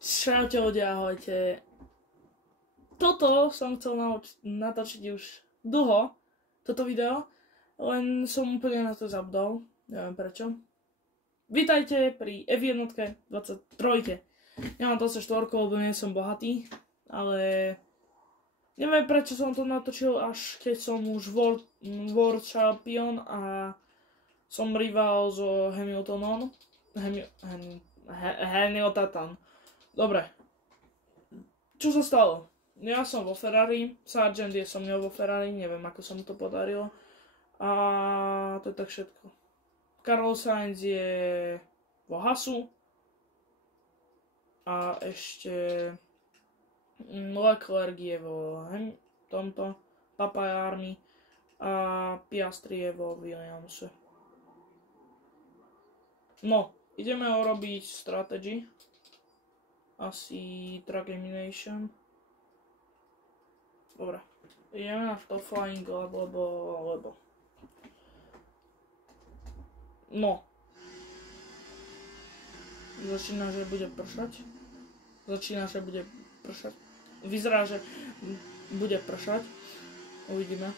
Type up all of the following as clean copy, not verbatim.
Čaute ľudia, ahojte. Toto som chcel natočiť už dlho, toto video, len som úplne na to zabudol, neviem prečo. Vítajte pri F1 23. Ja mám 24, lebo nie som bohatý, ale neviem prečo som to natočil, až keď som už World Champion a som rival so Hamiltonom. Hamilton. Dobre. Čo sa stalo? Ja som vo Ferrari, Sargent je so mnou vo Ferrari, neviem ako sa mu to podarilo. A to je tak všetko. Carlos Sainz je vo Hasu. A ešte Leclerc je vo tomto Papaya Army. A Piastri je vo Williamse. No, ideme urobiť strategy. Asi track elimination. Dobre. Ideme na top flying, lebo. No. Začína, že bude pršať. Vyzerá, že bude pršať. Uvidíme.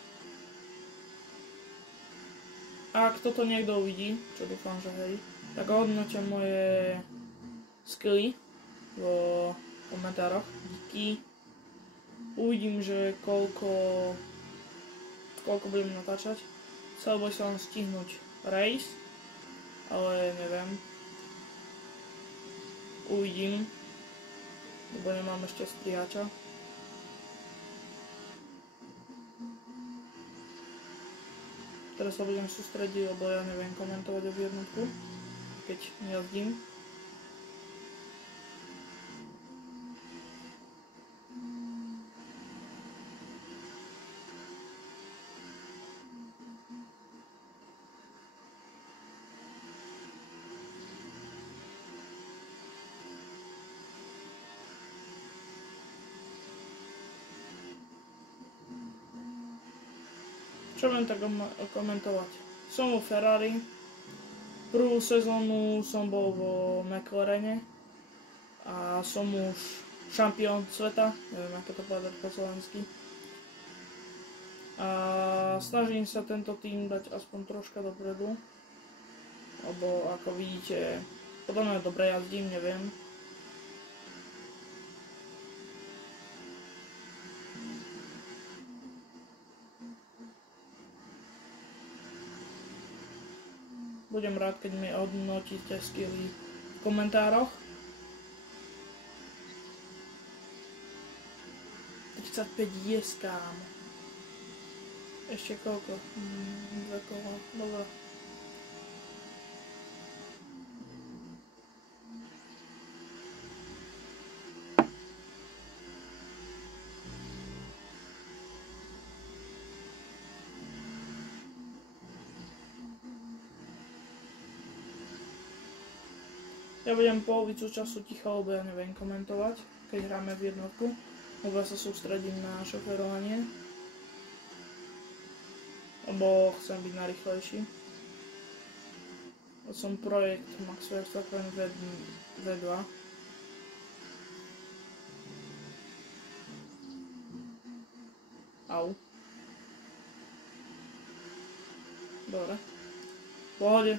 Ak toto niekto uvidí, čo dúfam, že hej, tak hodnotia moje skilly vo komentároch. Díky. Uvidím, že koľko budem natáčať. Chcel by som stihnúť race, ale neviem. Uvidím, lebo nemám ešte strihača. Teraz sa budem sústrediť, lebo ja neviem komentovať o jednotku, keď jazdím. Čo budem tak komentovať? Som vo Ferrari. Prvú sezónu som bol vo McLarene. A som už šampión sveta. Neviem, ako to povedať po slovensky. A snažím sa tento tým dať aspoň troška dopredu. Lebo ako vidíte, podľa mňa dobre jazdím, neviem. Budem rád, keď mi hodnotíte skilly v komentároch. 35 yes, kámo. Ešte koľko? 2 kola. Dobre. Ja budem polovicu času ticho, lebo ja neviem komentovať, keď hráme v jednotku, lebo ja sa sústredím na šoferovanie, lebo chcem byť najrýchlejší. Som projekt Max Verstappen V2. Au. Dobre. V pohode.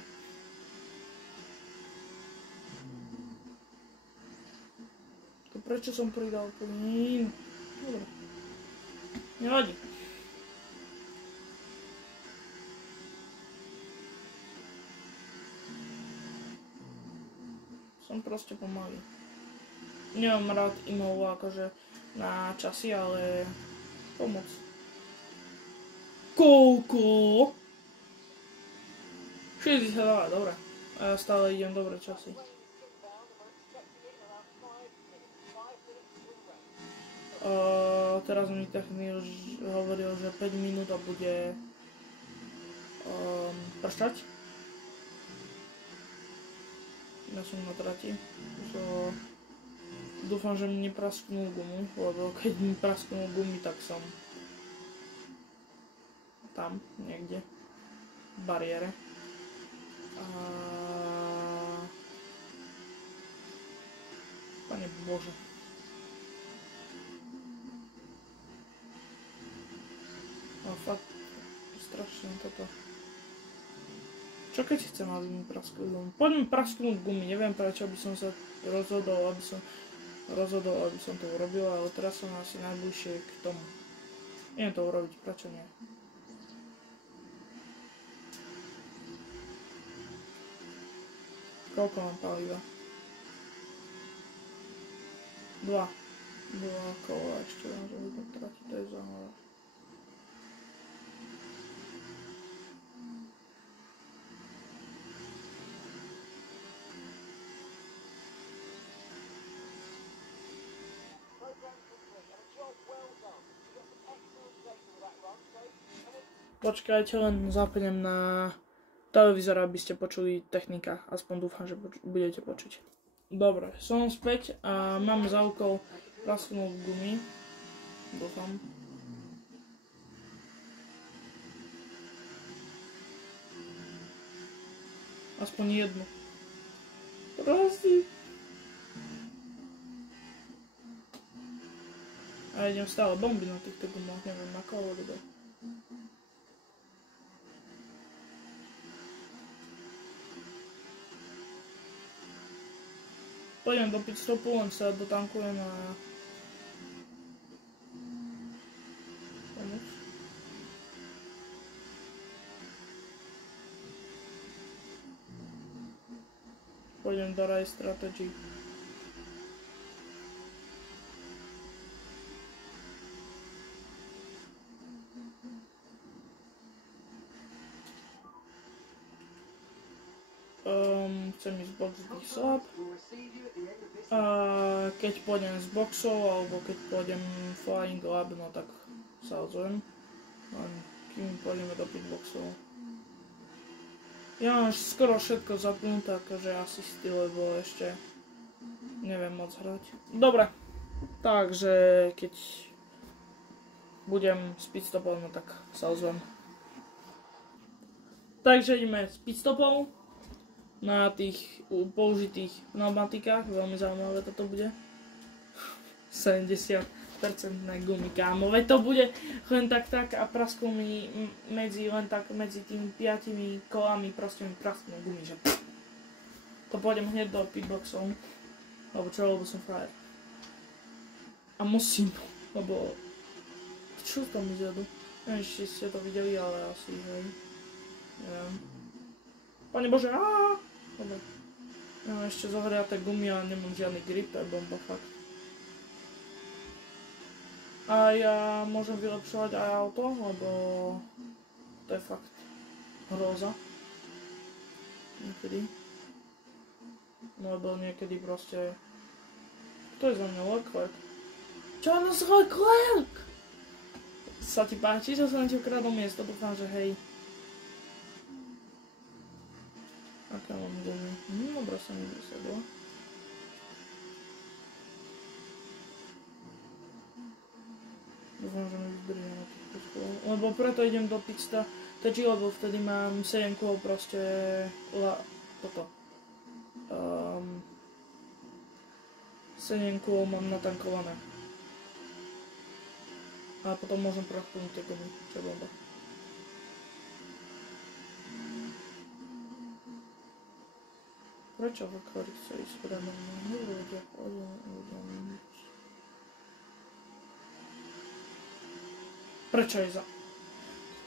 Prečo som pridal plnín? Dobre. Nevadí. Som proste pomalý. Nemám rád Imovu akože na časy, ale pomoc. Koľko? 62, dobre. A ja stále idem dobre časy. Teraz mi technik hovoril, že 5 minút a bude pršať. Ja som na trati. Dúfam, že mi neprasknú gumu, lebo keď mi prasknú gumy, tak som tam niekde v bariére. Pane Bože. No fakt, strašne toto. Čo keď chcem, aby mi prasknúť gumy? Poďme prasknúť gumy, neviem prečo by som sa rozhodol, aby som to urobil, ale teraz som asi najbližšie k tomu. Idem to urobiť, prečo nie? Koľko mám paliva? 2 kola ešte môžem tratiť, to je zaujímavé. Počkajte, len zapnem na televízor, aby ste počuli technika. Aspoň dúfam, že budete počuť. Dobre, som späť a mám za úkol prasknúť gumy. Dúfam. Aspoň jednu. Prosím. A idem stále bomby na týchto gumách, neviem ako, ale dobre. Pôjdem do pitstopu, len sa dotankujem a... Pôjdem do Race Strategy. Chcem ísť box slab. A keď pôjdem z boxov, alebo keď pôjdem flying lab, no tak sa ozvem. Len kým pôjdeme do pitboxov. Ja mám skoro všetko zapnuté, akože asisty, lebo ešte neviem moc hrať. Dobre, takže keď budem s pitstopom, no tak sa ozvem. Takže ideme s pitstopom. Na tých použitých pneumatikách, veľmi zaujímavé toto bude. 70% gumy, kámo, veď to bude len tak a prasknú mi medzi tými 5 kolami proste mi prasknú gumy, že to pôjdem hneď do pitboxov, lebo som frajer. A musím, lebo čo tam izjadu? Neviem, či ste to videli, ale asi hej. Neviem. Pane Bože, dobre. Mám ešte zohriaté gumy a nemám žiadny grip, to je bomba fakt. A ja môžem vylepšovať aj auto, lebo to je fakt hrôza. Niekedy. No lebo niekedy proste... To je za mňa Leclerc. Čo je nás Leclerc? Sa ti páči, že som ti ukradol miesto? Dúfam, že hej. Aké mám gumy? Dobre sa mi vysedlo. Dúfam, že mi vydržia na tých kuskov. Lebo preto idem do pitsta teči, lebo vtedy mám 7 kôl proste... toto. 7 kôl mám natankované. A potom môžem prasknúť tie gumy, čo je bomba. Prečo Leclerc chce ísť predo mnou? Nevedia, nič. Prečo je za...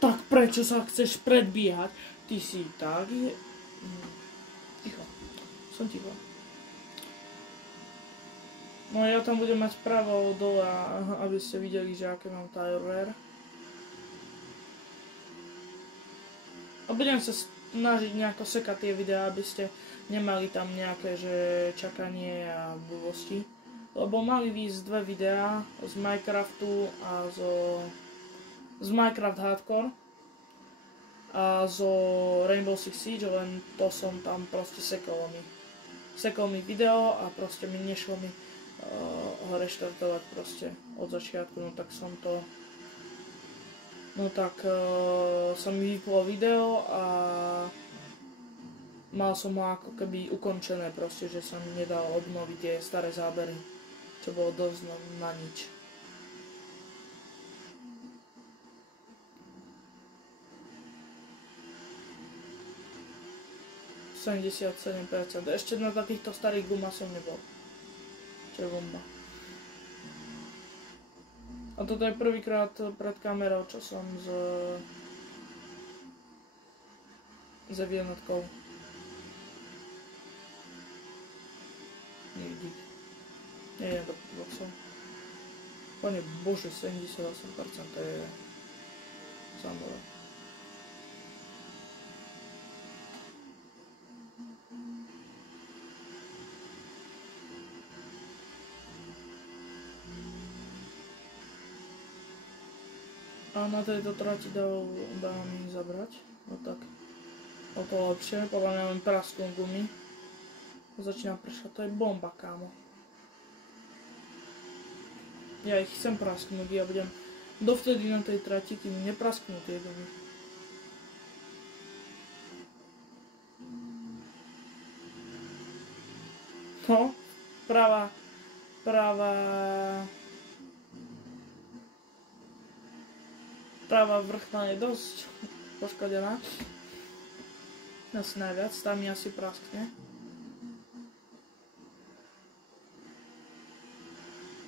Tak prečo sa chceš predbiehať? Ty si tak... Ticho. Som ticho. No ja tam budem mať pravo dole, aby ste videli, že aké mám tire wear. A budem sa snažiť nejako sekať tie videá, aby ste nemali tam nejaké že čakanie a blbosti. Lebo mali výjsť 2 videá z Minecraftu a z Minecraft Hardcore a zo Rainbow Six Siege, len to som tam proste sekol mi video a proste mi nešlo mi ho reštartovať proste od začiatku, no tak som to... No tak sa mi vyplo video a mal som ho ako keby ukončené proste, že som nedal obnoviť tie staré zábery, čo bolo dosť na nič. %. Ešte na takýchto starých gumách som nebol. Čo je bomba. A toto je prvýkrát pred kamerou, čo som s jednotkou. Nikdy. Nie, do boxov. Pane Bože, 78% to je samové. A na tejto trati dám im zabrať. No tak. O to lepšie. Podľa mňa len prasknú gumy. Začína pršať. To je bomba, kámo. Ja ich chcem prasknúť. Ja budem dovtedy na tej trati, kým neprasknú tie gumy. No. Pravá vrchná je dosť poškodená. Asi najviac, tam mi asi praskne.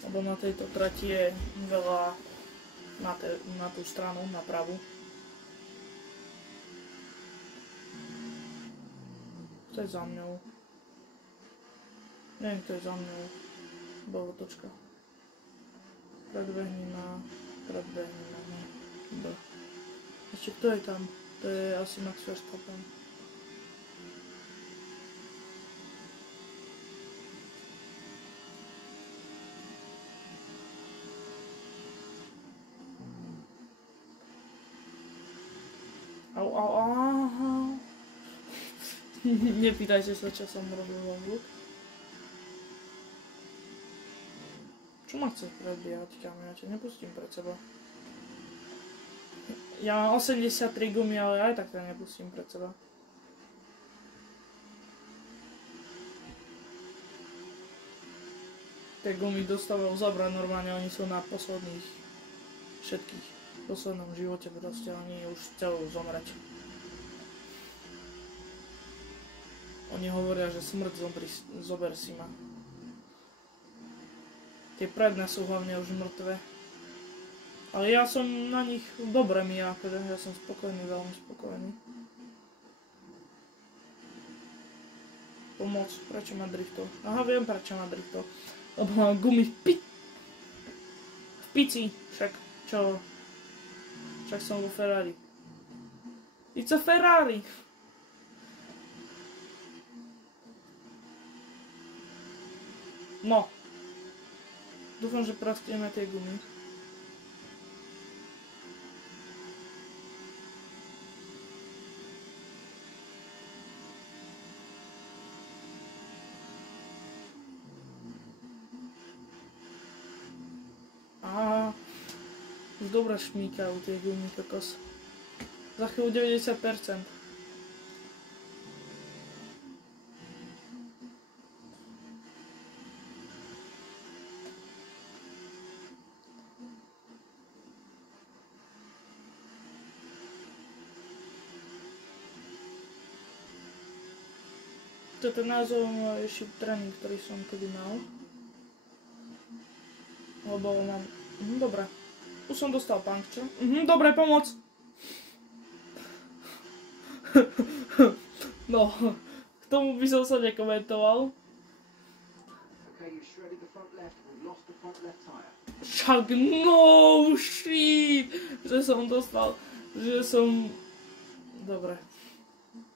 Lebo na tejto trati je veľa na tú stranu, na pravú. To je za mňou. Neviem, kto je za mňou. Bolotočka. Predbehni ma. Dobre. Ešte kto je tam? To je asi Max Verstappen. Au. Nepýtajte sa, čo som robil vonku. Čo ma chceš predbiehať, kámo? Ja ťa nepustím pred seba. Ja mám 83 gumy, ale aj tak ťa nepustím pred seba. Tie gumy dostávajú zabrať normálne, oni sú na posledných všetkých. V poslednom živote proste, oni už chcú zomrieť. Oni hovoria, že smrť zober si ma. Tie predné sú hlavne už mŕtve. Ale ja som na nich dobre mi ja som spokojný, veľmi spokojný. Pomoc, prečo ma driftol? Aha, viem prečo ma driftol. Lebo mám gumy v pici, však som vo Ferrari. It's a Ferrari! No. Dúfam, že prastieme tie gumy. Už dobre šmíkajú tie gumy, kokos. Za chvíľu 90%. To je ten názov ešte tréning, ktorý som kedy mal. Lebo mám... Dobre. Už som dostal puncture. Dobre, pomoc! No, k tomu by som sa nekomentoval. Však no shit! Že som dostal... Že som... Dobre.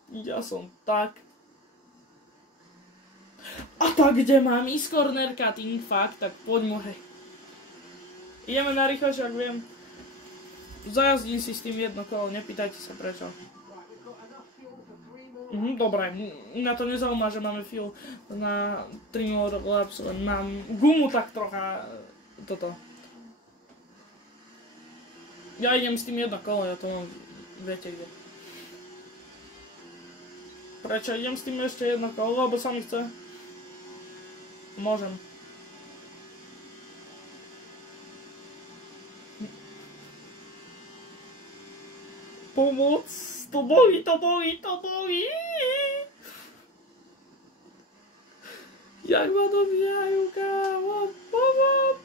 Ja som tak... A tak, kde mám ísť corner cutting, fakt, tak poď more. Ideme na rýchlejšie, ak viem. Zajazdím si s tým jedno kolo, nepýtajte sa prečo. Dobre, mňa to nezaujíma, že máme fuel na 3 more laps, len mám gumu tak trocha toto. Ja idem s tým jedno kolo, ja to mám, viete kde. Prečo? Idem s tým ešte jedno kolo, lebo sa mi chce. Môžem. Pomoc! To bolí, to bolí, to bolí! Jak ma dobijajú, kámo! Pomoc!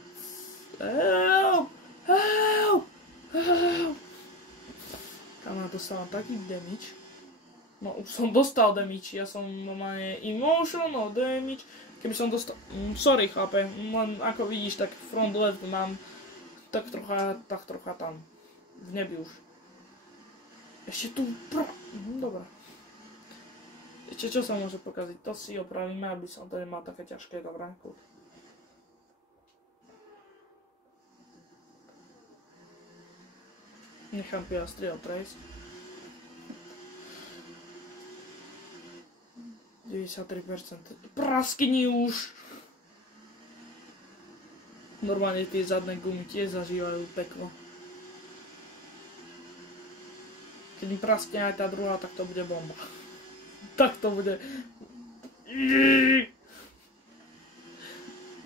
Help! Help! Help! Kámo, ja dostávam taký damage. No, už som dostal damage, ja som normálne emotional damage. Keby som dostal... sorry, chlape, len ako vidíš, tak front left mám tak trocha tam. V nebi už. Ešte tu... Dobre. Ešte čo sa môže pokaziť? To si opravíme, aby som to nemal také ťažké, dobré. Nechám piastri prejsť. 93%. Praskni už! Normálne tie zadné gumy tiež zažívajú peklo. Keď mi praskne aj tá druhá, tak to bude bomba. Tak to bude.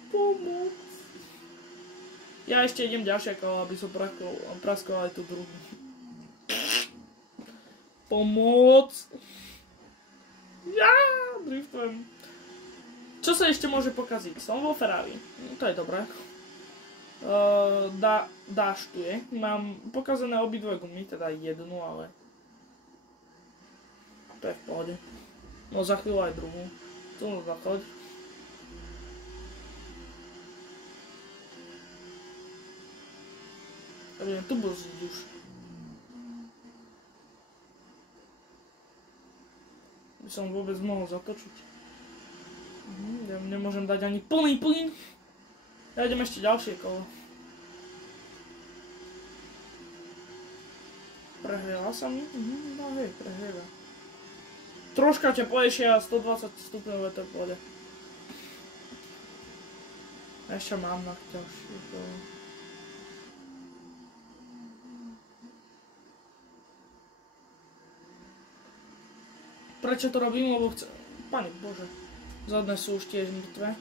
Pomoc. Ja ešte idem ďalšie kolo, aby som praskol aj tú druhú. Pomoc. Ja driftujem. Čo sa ešte môže pokaziť? Som vo Ferrari. To je dobré. Dáštuje. Mám pokazané obidve gumy, teda jednu, ale to je v pohode. No za chvíľu aj druhú. Tu zachoď. Ja budem tu brzdiť už. By som vôbec mohol zatočiť. Ja nemôžem dať ani plný plyn. Ja idem ešte ďalšie kolo. Prehriela sa mi? No hej, prehriela. Troška teplejšie a 120 stupňov veter pôjde. Ešte mám na ďalšie kolo. Prečo to robím? Lebo chcem... Pane Bože. Zadné sú už tiež mŕtve.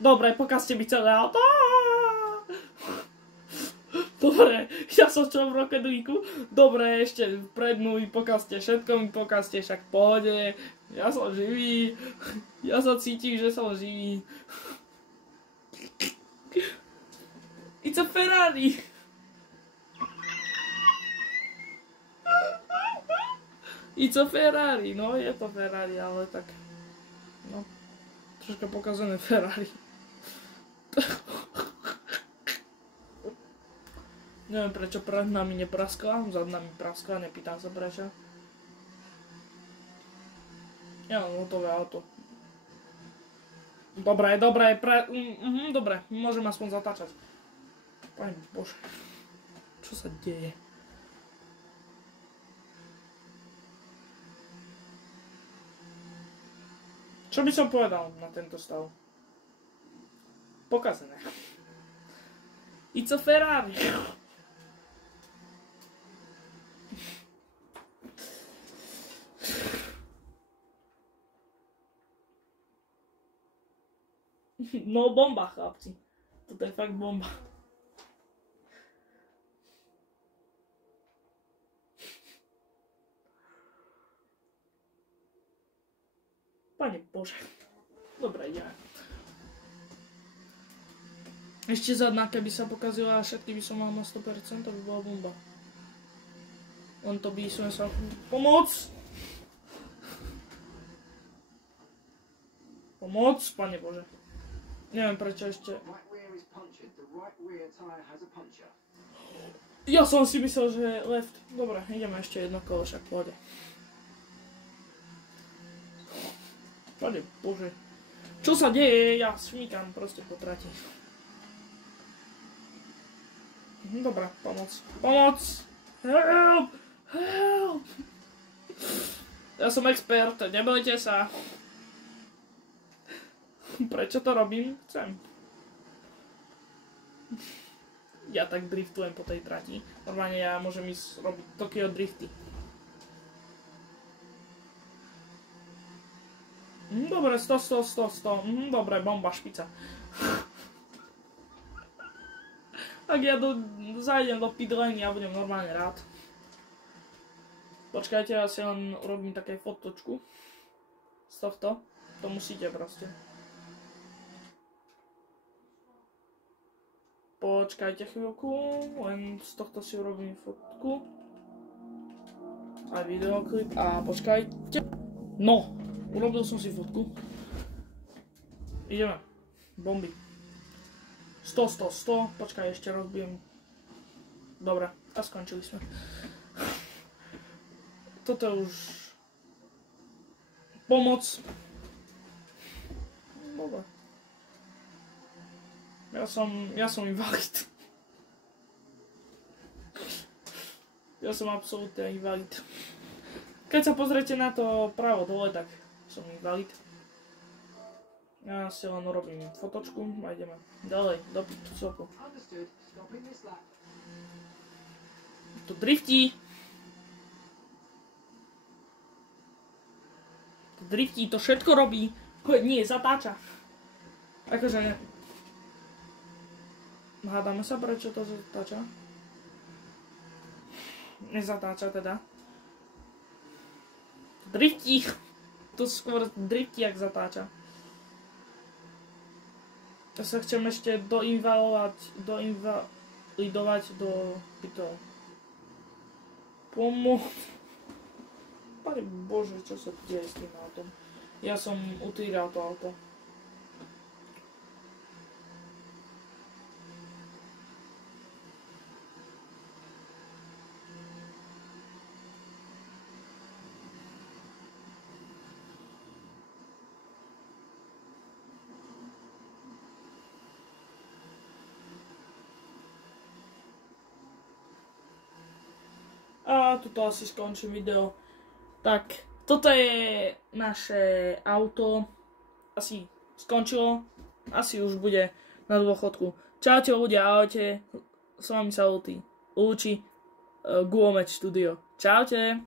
Dobre, pokazte mi celé auto. Dobre, ja som čo v rokedlíku. Dobre, ešte vprednú mi pokazte všetko, mi pokazte však v pohode. Ja som živý. Ja sa cítim, že som živý. It's a Ferrari. It's a Ferrari, no je to Ferrari, ale tak... No, troška pokazané Ferrari. Neviem prečo pred nami nepraskla, zad nami praskla, nepýtam sa prečo. Ja mám hotové auto. Dobre, môžem aspoň zatáčať. Pane Bože, čo sa deje? Čo by som povedal na tento stav? Pokazené. It's a Ferrari. No bomba, chlapci. Toto je fakt bomba. Pane Bože. Dobre, ideme. Ešte zadná, keby sa pokazila a všetky by som mal na 100%, to by bola bomba. Len to by som sa... Pomoc! Pomoc, pane Bože. Neviem prečo ešte... Ja som si myslel, že left. Dobre, ideme ešte jedno kolo, však pôjde. Pane Bože. Čo sa deje? Ja šmíkam proste po trati. Dobre, pomoc. Pomoc! Help! Help! Ja som expert, nebojte sa. Prečo to robím? Chcem. ja tak driftujem po tej trati. Normálne ja môžem ísť robiť Tokyo drifty. Dobre, 100. Dobre, bomba, špica. Tak ja zajdem do pitlení a budem normálne rád. Počkajte, ja si len urobím také fotočku z tohto. To musíte proste. Počkajte chvíľku, len z tohto si urobím fotku. Aj videoklip a počkajte. No, urobil som si fotku. Ideme. Bomby. 100. Počkaj, ešte rozbijem. Dobre, a skončili sme. Toto je už pomoc. Dobre. Ja som invalid. Ja som absolútne invalid. Keď sa pozriete na to pravo dole, tak som invalid. Ja si len urobím fotočku a ideme ďalej do sopu. Tu driftí. To všetko robí. Nie, zatáča. Akože... Hádame sa, prečo to zatáča? Nezatáča teda. Driftí. To skôr driftí, jak zatáča. Ja sa chcem ešte doinvalidovať do pitov. Pane Bože, čo sa deje s tým autom? Ja som utýral to auto. A tuto asi skončím video. Tak, toto je naše auto. Asi skončilo. Asi už bude na dôchodku. Čaute ľudia, ahojte. S vami sa lúči Guomet Studio. Čaute.